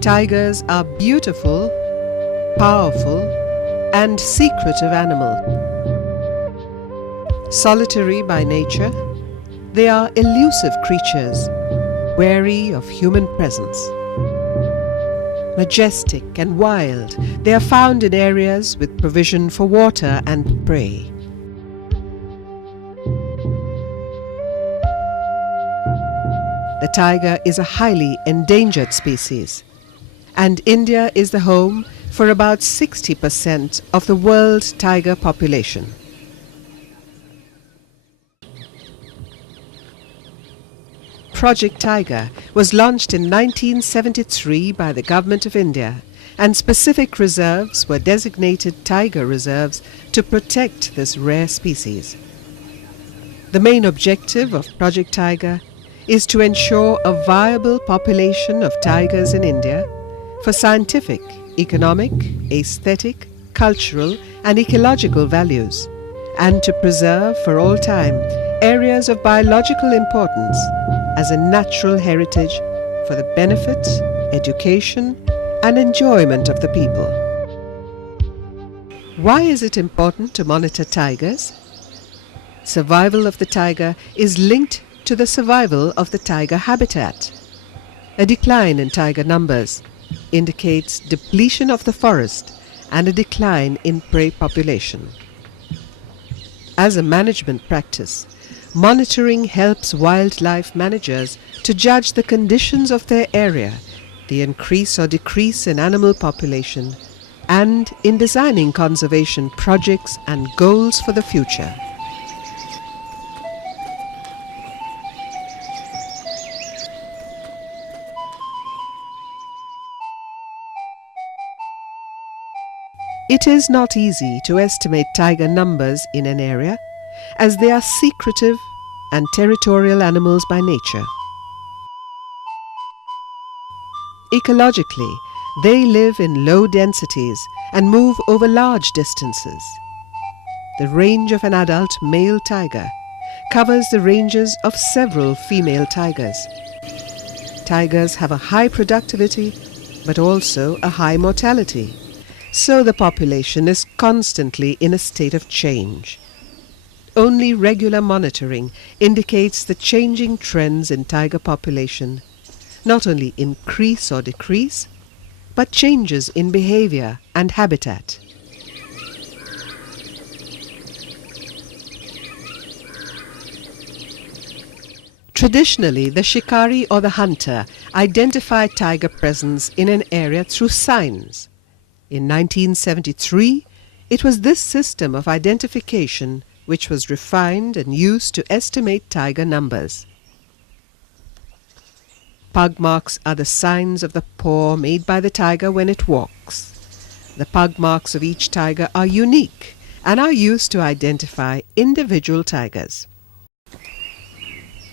Tigers are beautiful, powerful, and secretive animals. Solitary by nature, they are elusive creatures, wary of human presence. Majestic and wild, they are found in areas with provision for water and prey. The tiger is a highly endangered species, and India is the home for about 60% of the world's tiger population. Project Tiger was launched in 1973 by the Government of India, and specific reserves were designated tiger reserves to protect this rare species. The main objective of Project Tiger is to ensure a viable population of tigers in India for scientific, economic, aesthetic, cultural and ecological values, and to preserve for all time areas of biological importance as a natural heritage for the benefit, education and enjoyment of the people. Why is it important to monitor tigers? Survival of the tiger is linked to the survival of the tiger habitat. A decline in tiger numbers indicates depletion of the forest and a decline in prey population. As a management practice, monitoring helps wildlife managers to judge the conditions of their area, the increase or decrease in animal population, and in designing conservation projects and goals for the future. It is not easy to estimate tiger numbers in an area, as they are secretive and territorial animals by nature. Ecologically, they live in low densities and move over large distances. The range of an adult male tiger covers the ranges of several female tigers. Tigers have a high productivity, but also a high mortality, so the population is constantly in a state of change. Only regular monitoring indicates the changing trends in tiger population, not only increase or decrease, but changes in behavior and habitat. Traditionally, the shikari or the hunter identified tiger presence in an area through signs. In 1973, it was this system of identification which was refined and used to estimate tiger numbers. Pug marks are the signs of the paw made by the tiger when it walks. The pug marks of each tiger are unique and are used to identify individual tigers.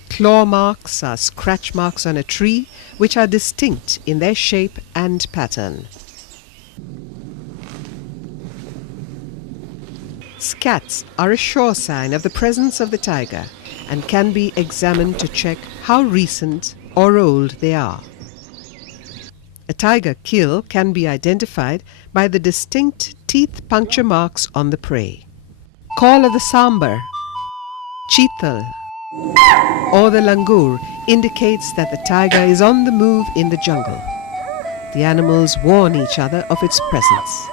Claw marks are scratch marks on a tree which are distinct in their shape and pattern. Scats are a sure sign of the presence of the tiger and can be examined to check how recent or old they are. A tiger kill can be identified by the distinct teeth puncture marks on the prey. Call of the sambar, cheetal, or the langur indicates that the tiger is on the move in the jungle. The animals warn each other of its presence.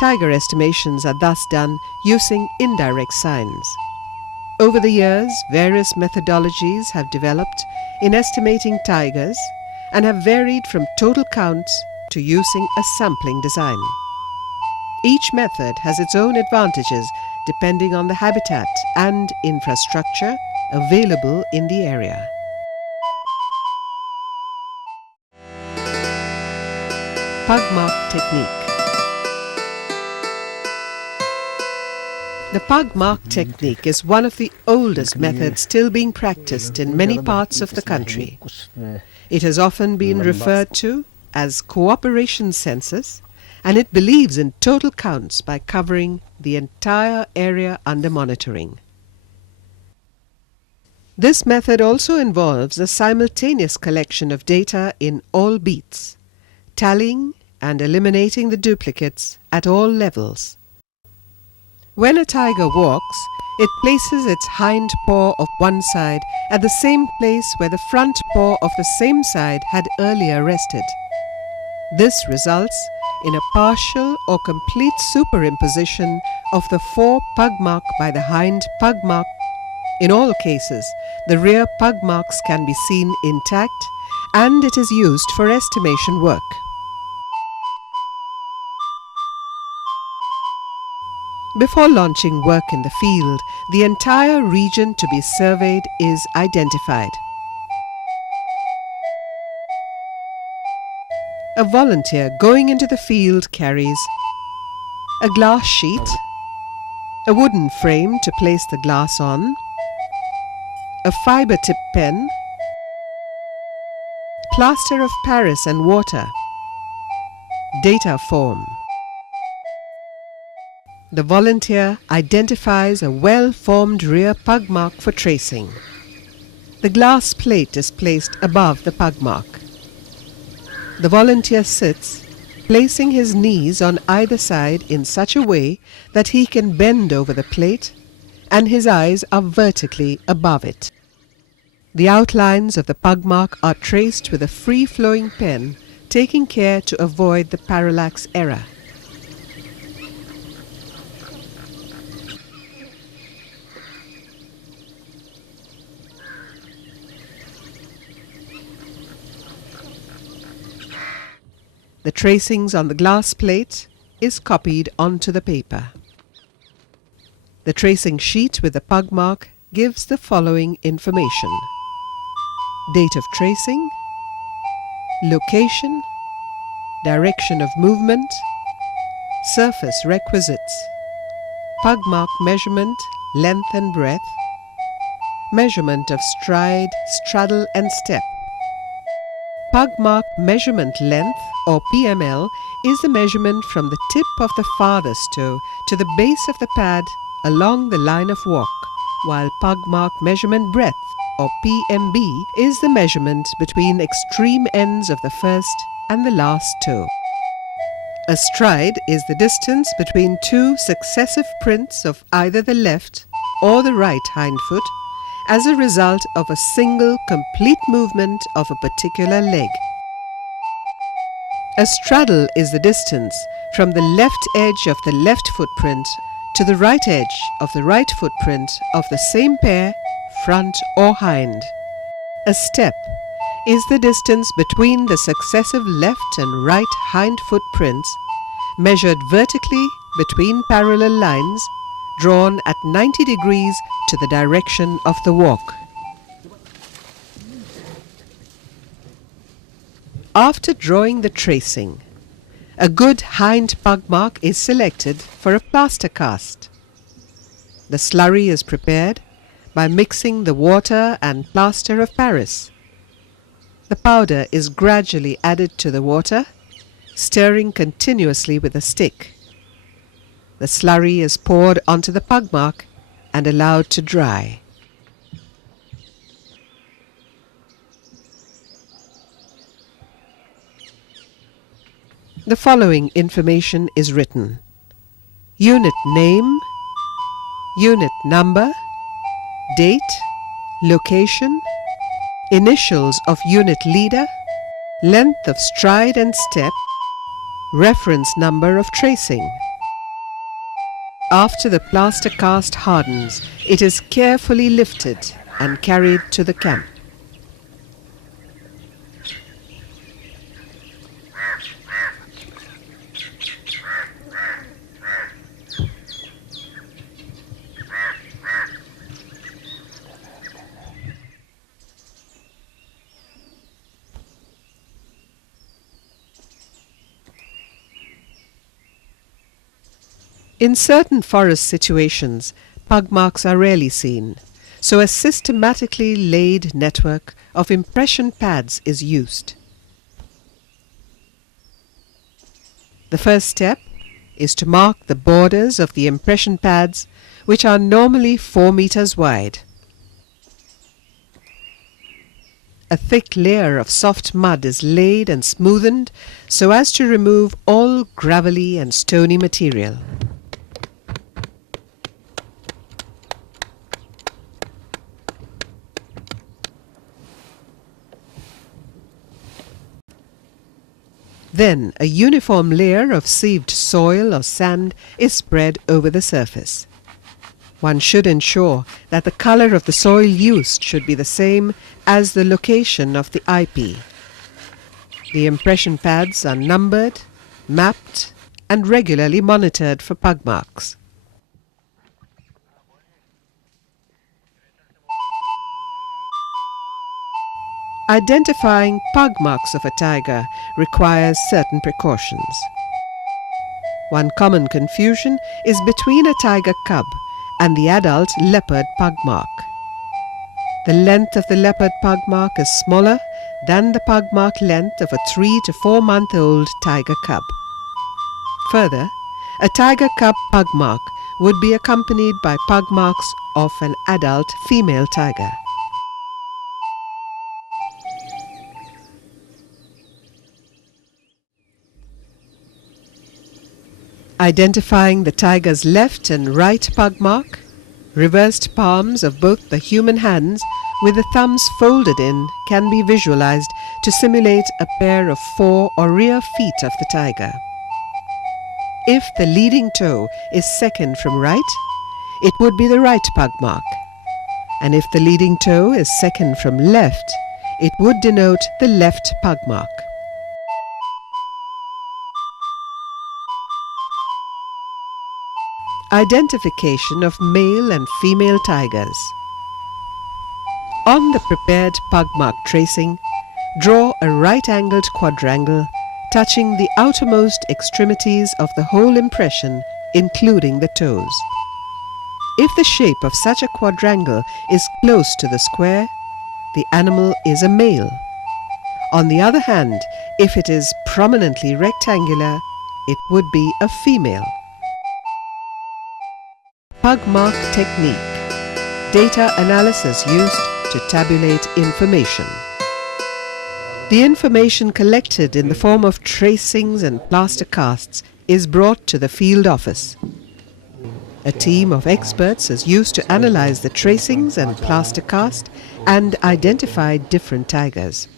Tiger estimations are thus done using indirect signs. Over the years, various methodologies have developed in estimating tigers and have varied from total counts to using a sampling design. Each method has its own advantages depending on the habitat and infrastructure available in the area. Pug mark technique. The pug mark technique is one of the oldest methods still being practiced in many parts of the country. It has often been referred to as cooperation census, and it believes in total counts by covering the entire area under monitoring. This method also involves a simultaneous collection of data in all beats, tallying and eliminating the duplicates at all levels. When a tiger walks, it places its hind paw of one side at the same place where the front paw of the same side had earlier rested. This results in a partial or complete superimposition of the fore pug mark by the hind pug mark. In all cases, the rear pug marks can be seen intact, and it is used for estimation work. Before launching work in the field, the entire region to be surveyed is identified. A volunteer going into the field carries a glass sheet, a wooden frame to place the glass on, a fiber tip pen, plaster of Paris and water, data form. The volunteer identifies a well-formed rear pug mark for tracing. The glass plate is placed above the pug mark. The volunteer sits, placing his knees on either side in such a way that he can bend over the plate and his eyes are vertically above it. The outlines of the pug mark are traced with a free-flowing pen, taking care to avoid the parallax error. The tracings on the glass plate is copied onto the paper. The tracing sheet with the pug mark gives the following information: date of tracing, location, direction of movement, surface requisites, pug mark measurement, length and breadth, measurement of stride, straddle and step. Pug mark measurement length, or PML, is the measurement from the tip of the farthest toe to the base of the pad along the line of walk, while pug mark measurement breadth, or PMB, is the measurement between extreme ends of the first and the last toe. A stride is the distance between two successive prints of either the left or the right hind foot as a result of a single complete movement of a particular leg. A straddle is the distance from the left edge of the left footprint to the right edge of the right footprint of the same pair, front or hind. A step is the distance between the successive left and right hind footprints, measured vertically between parallel lines, drawn at 90 degrees to the direction of the walk. After drawing the tracing, a good hind pug mark is selected for a plaster cast. The slurry is prepared by mixing the water and plaster of Paris. The powder is gradually added to the water, stirring continuously with a stick. The slurry is poured onto the pug mark and allowed to dry. The following information is written: unit name, unit number, date, location, initials of unit leader, length of stride and step, reference number of tracing. After the plaster cast hardens, it is carefully lifted and carried to the camp. In certain forest situations, pug marks are rarely seen, so a systematically laid network of impression pads is used. The first step is to mark the borders of the impression pads, which are normally 4 meters wide. A thick layer of soft mud is laid and smoothened so as to remove all gravelly and stony material. Then a uniform layer of sieved soil or sand is spread over the surface. One should ensure that the color of the soil used should be the same as the location of the IP. The impression pads are numbered, mapped, and regularly monitored for pug marks. Identifying pug marks of a tiger requires certain precautions. One common confusion is between a tiger cub and the adult leopard pug mark. The length of the leopard pug mark is smaller than the pug mark length of a 3 to 4 month old tiger cub. Further, a tiger cub pug mark would be accompanied by pug marks of an adult female tiger. Identifying the tiger's left and right pug mark, reversed palms of both the human hands with the thumbs folded in can be visualized to simulate a pair of fore or rear feet of the tiger. If the leading toe is second from right, it would be the right pug mark, and if the leading toe is second from left, it would denote the left pug mark. Identification of male and female tigers. On the prepared pug mark tracing, draw a right-angled quadrangle touching the outermost extremities of the whole impression, including the toes. If the shape of such a quadrangle is close to the square, the animal is a male. On the other hand, if it is prominently rectangular, it would be a female. Pug mark technique. Data analysis used to tabulate information. The information collected in the form of tracings and plaster casts is brought to the field office. A team of experts is used to analyze the tracings and plaster cast and identify different tigers.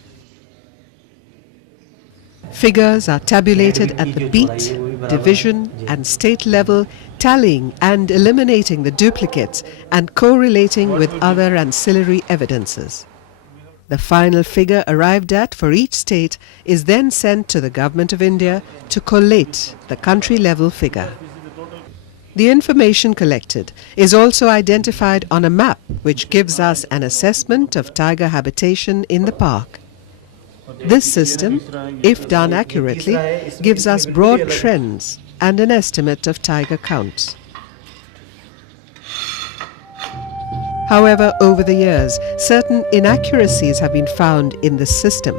Figures are tabulated at the beat, division and state level, tallying and eliminating the duplicates and correlating with other ancillary evidences. The final figure arrived at for each state is then sent to the Government of India to collate the country-level figure. The information collected is also identified on a map which gives us an assessment of tiger habitation in the park. This system, if done accurately, gives us broad trends and an estimate of tiger counts. However, over the years, certain inaccuracies have been found in this system.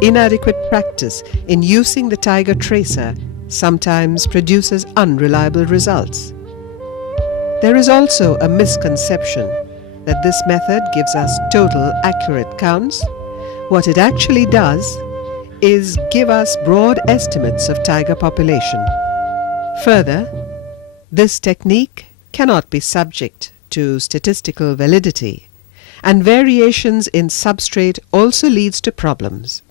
Inadequate practice in using the tiger tracer sometimes produces unreliable results. There is also a misconception that this method gives us total accurate counts. What it actually does is give us broad estimates of tiger population. Further, this technique cannot be subject to statistical validity, and variations in substrate also leads to problems.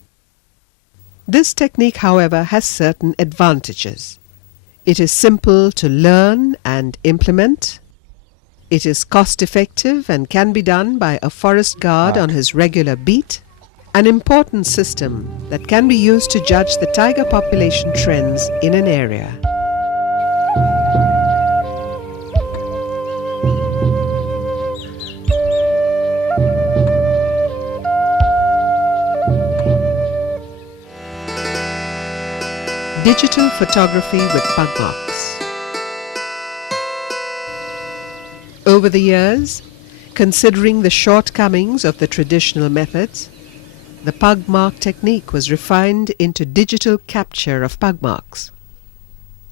This technique, however, has certain advantages. It is simple to learn and implement. It is cost-effective and can be done by a forest guard on his regular beat. An important system that can be used to judge the tiger population trends in an area. Digital photography with pug marks. Over the years, considering the shortcomings of the traditional methods, the pug mark technique was refined into digital capture of pug marks.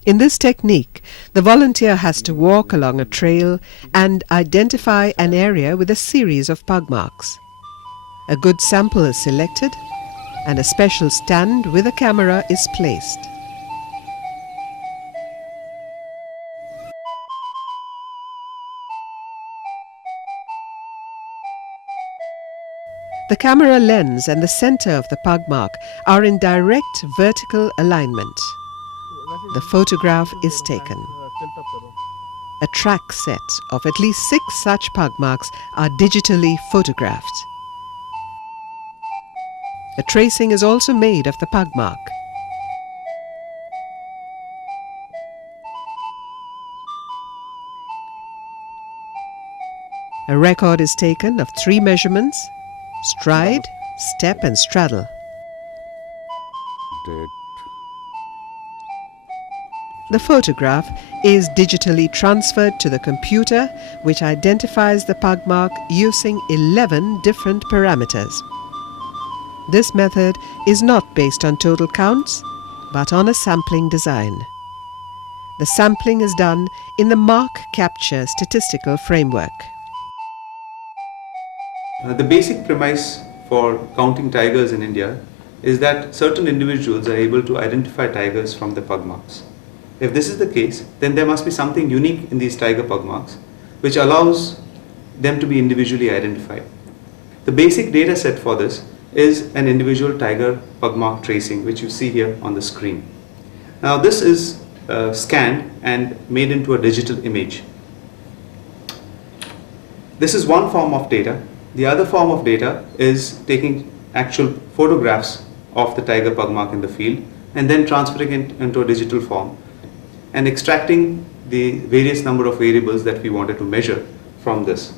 In this technique, the volunteer has to walk along a trail and identify an area with a series of pug marks. A good sample is selected and a special stand with a camera is placed. The camera lens and the center of the pug mark are in direct vertical alignment. The photograph is taken. A track set of at least 6 such pug marks are digitally photographed. A tracing is also made of the pug mark. A record is taken of 3 measurements: stride, step and straddle. The photograph is digitally transferred to the computer, which identifies the pug mark using 11 different parameters. This method is not based on total counts, but on a sampling design. The sampling is done in the mark capture statistical framework. The basic premise for counting tigers in India is that certain individuals are able to identify tigers from the pug marks. If this is the case, then there must be something unique in these tiger pug marks which allows them to be individually identified. The basic data set for this is an individual tiger pug mark tracing, which you see here on the screen. Now this is scanned and made into a digital image. This is one form of data. The other form of data is taking actual photographs of the tiger pug mark in the field and then transferring it into a digital form and extracting the various number of variables that we wanted to measure from this.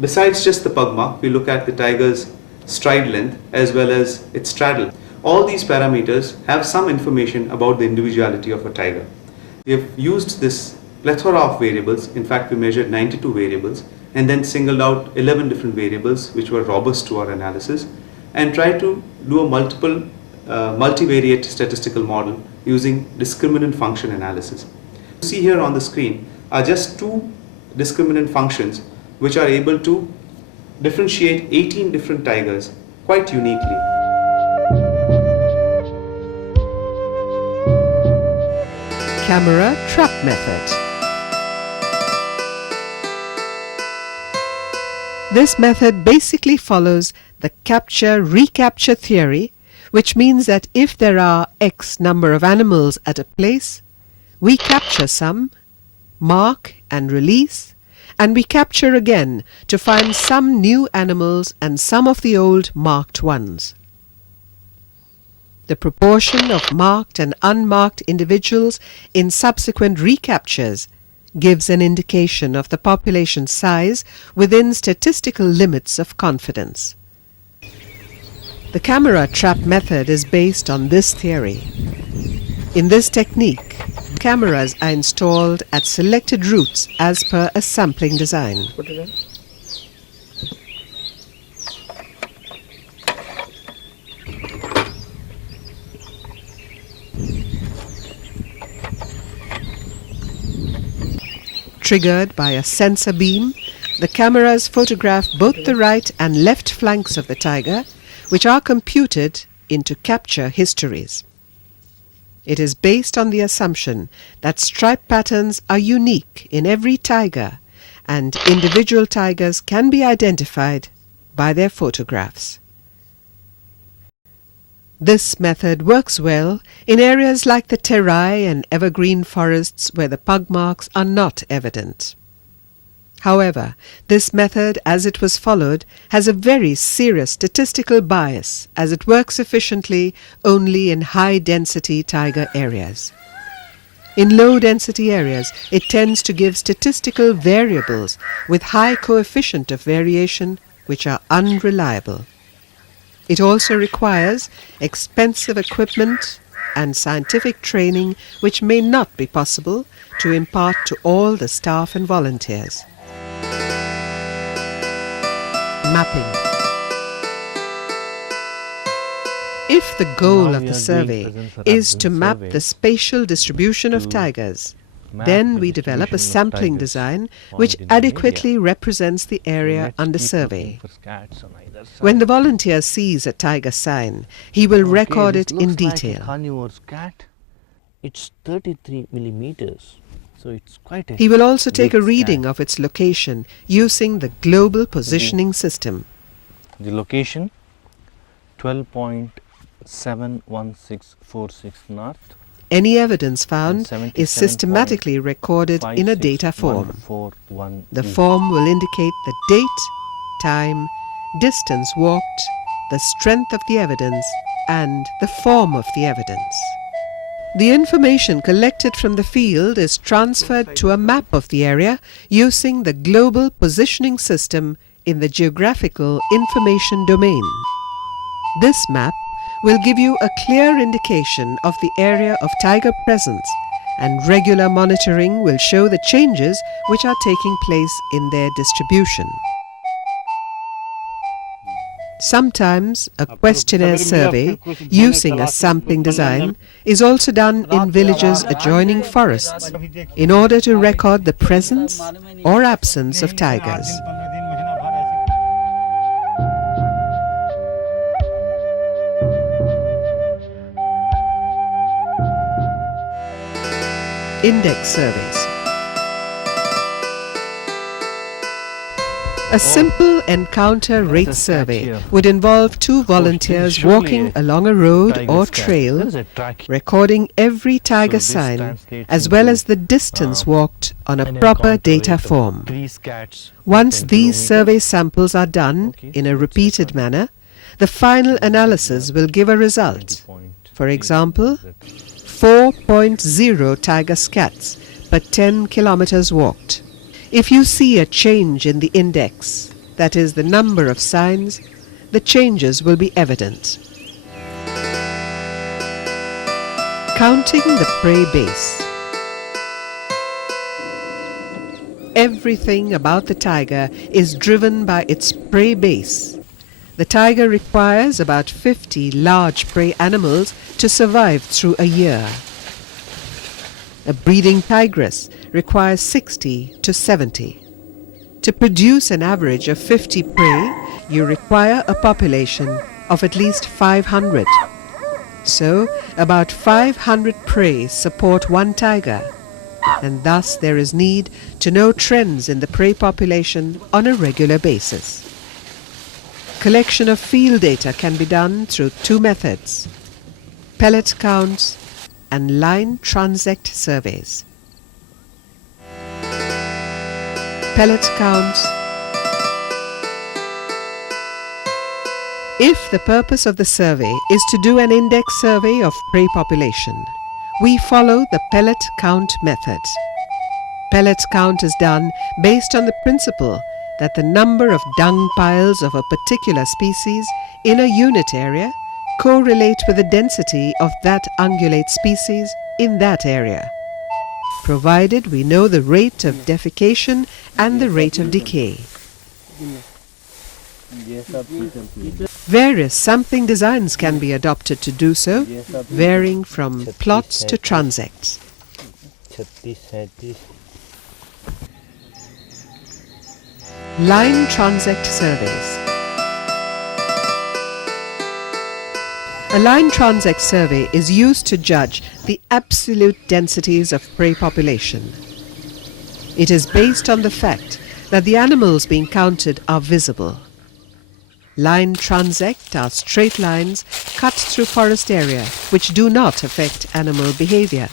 Besides just the pug mark, we look at the tiger's stride length as well as its straddle. All these parameters have some information about the individuality of a tiger. We have used this plethora of variables. In fact, we measured 92 variables and then singled out 11 different variables which were robust to our analysis and tried to do a multivariate statistical model using discriminant function analysis. You see here on the screen are just 2 discriminant functions which are able to differentiate 18 different tigers quite uniquely. Camera trap method. This method basically follows the capture-recapture theory, which means that if there are X number of animals at a place, we capture some, mark and release, and we capture again to find some new animals and some of the old marked ones. The proportion of marked and unmarked individuals in subsequent recaptures gives an indication of the population size within statistical limits of confidence. The camera trap method is based on this theory. In this technique, cameras are installed at selected routes as per a sampling design. Triggered by a sensor beam, the cameras photograph both the right and left flanks of the tiger, which are computed into capture histories. It is based on the assumption that stripe patterns are unique in every tiger and individual tigers can be identified by their photographs. This method works well in areas like the terai and evergreen forests where the pug marks are not evident. However, this method, as it was followed, has a very serious statistical bias as it works efficiently only in high-density tiger areas. In low-density areas, it tends to give statistical variables with high coefficient of variation which are unreliable. It also requires expensive equipment and scientific training which may not be possible to impart to all the staff and volunteers. Mapping. If the goal Now of we the are doing survey presence is to around map survey the spatial distribution of to tigers, map then the we develop a distribution of sampling tigers design found which in an area. adequately represents the So area let's under keep looking survey. for scats on either side. When the volunteer sees a tiger sign, he will Okay, record this it in looks like a detail. carnivore scat. It's 33 millimeters, so it's quite a He will also take a big reading scat. of its location using the global positioning system. The location 12.71646 north. Any evidence found is 77.5614 systematically recorded in a data form. The E. form will indicate the date, time, distance walked, the strength of the evidence, and the form of the evidence. The information collected from the field is transferred to a map of the area using the global positioning system in the geographical information domain. This map will give you a clear indication of the area of tiger presence, and regular monitoring will show the changes which are taking place in their distribution. Sometimes a questionnaire survey using a sampling design is also done in villages adjoining forests in order to record the presence or absence of tigers. Index surveys. A simple encounter rate survey would involve two volunteers walking along a road or trail, recording every tiger sign as well as the distance walked on a proper data form. Once these survey samples are done in a repeated manner, the final analysis will give a result. For example, 4.0 tiger scats per 10 kilometers walked. If you see a change in the index, that is the number of signs, the changes will be evident. Counting the prey base. Everything about the tiger is driven by its prey base. The tiger requires about 50 large prey animals to survive through a year. A breeding tigress requires 60 to 70. To produce an average of 50 prey, you require a population of at least 500. So, about 500 prey support one tiger, and thus there is need to know trends in the prey population on a regular basis. Collection of field data can be done through two methods: pellet counts and line transect surveys. Pellet counts. If the purpose of the survey is to do an index survey of prey population, we follow the pellet count method. Pellet count is done based on the principle that the number of dung piles of a particular species in a unit area correlate with the density of that ungulate species in that area, provided we know the rate of defecation and the rate of decay. Various sampling designs can be adopted to do so, varying from plots to transects. Line transect surveys. A line transect survey is used to judge the absolute densities of prey population. It is based on the fact that the animals being counted are visible. Line transect are straight lines cut through forest area which do not affect animal behavior.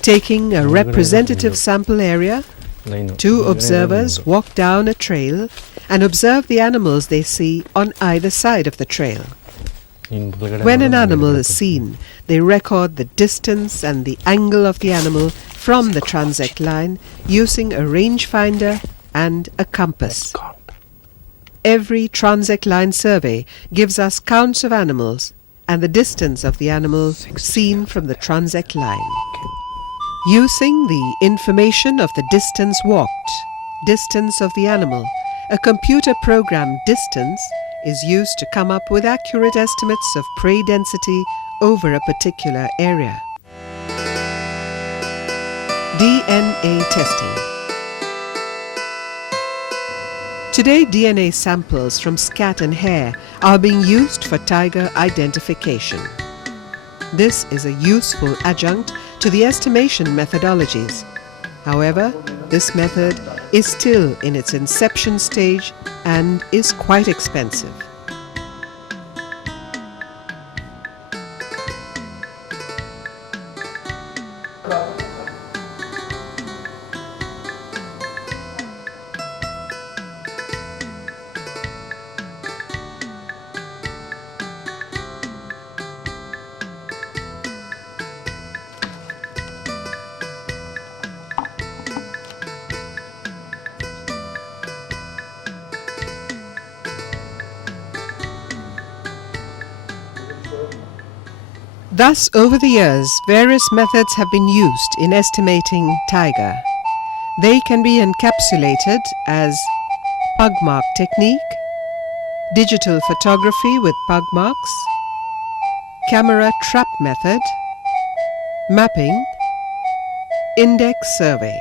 Taking a representative sample area, two observers walk down a trail and observe the animals they see on either side of the trail. When an animal is seen, they record the distance and the angle of the animal from the transect line using a rangefinder and a compass. Every transect line survey gives us counts of animals and the distance of the animal seen from the transect line. Using the information of the distance walked, distance of the animal, a computer program distance is used to come up with accurate estimates of prey density over a particular area. DNA testing. Today, DNA samples from scat and hair are being used for tiger identification. This is a useful adjunct to the estimation methodologies. However, this method is still in its inception stage and is quite expensive. Thus, over the years, various methods have been used in estimating tiger. They can be encapsulated as pug mark technique, digital photography with pug marks, camera trap method, mapping, index survey.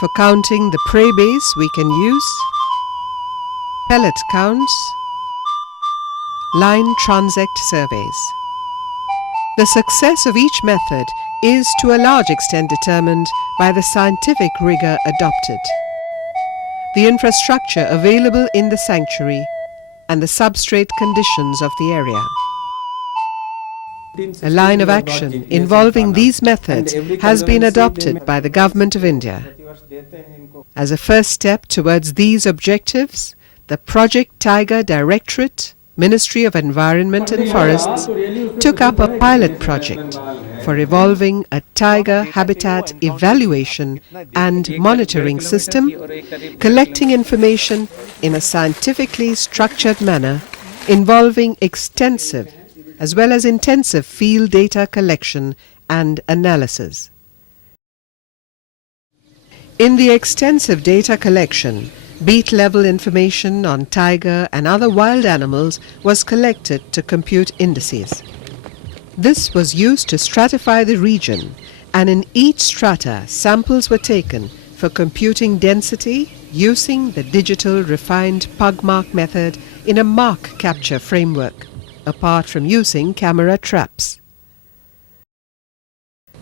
For counting the prey base, we can use pellet counts, line transect surveys. The success of each method is to a large extent determined by the scientific rigor adopted, the infrastructure available in the sanctuary, and the substrate conditions of the area. A line of action involving these methods has been adopted by the Government of India. As a first step towards these objectives, the Project Tiger Directorate, Ministry of Environment and Forests, took up a pilot project for evolving a tiger habitat evaluation and monitoring system, collecting information in a scientifically structured manner involving extensive as well as intensive field data collection and analysis. In the extensive data collection, beat-level information on tiger and other wild animals was collected to compute indices. This was used to stratify the region, and in each strata samples were taken for computing density using the digital refined pug mark method in a mark capture framework, apart from using camera traps.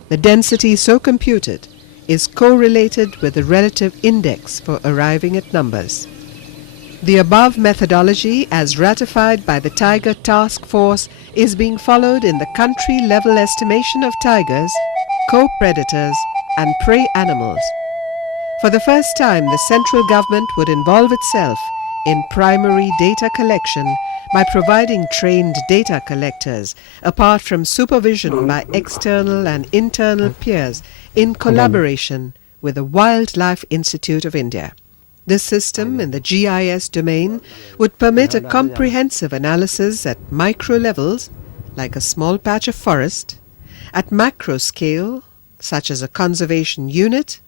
The density so computed is correlated with the relative index for arriving at numbers. The above methodology, as ratified by the Tiger Task Force, is being followed in the country-level estimation of tigers, co-predators and prey animals. For the first time, the central government would involve itself in primary data collection by providing trained data collectors, apart from supervision by external and internal peers in collaboration with the Wildlife Institute of India. This system in the GIS domain would permit a comprehensive analysis at micro levels, like a small patch of forest, at macro scale, such as a conservation unit,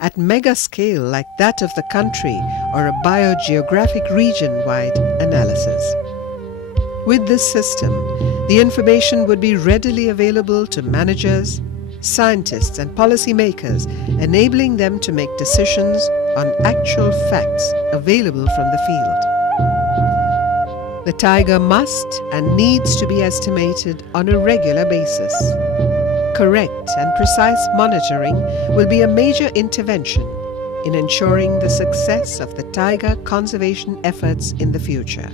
at mega scale like that of the country or a biogeographic region-wide analysis. With this system, the information would be readily available to managers, scientists and policymakers, enabling them to make decisions on actual facts available from the field. The tiger must and needs to be estimated on a regular basis. Correct and precise monitoring will be a major intervention in ensuring the success of the tiger conservation efforts in the future.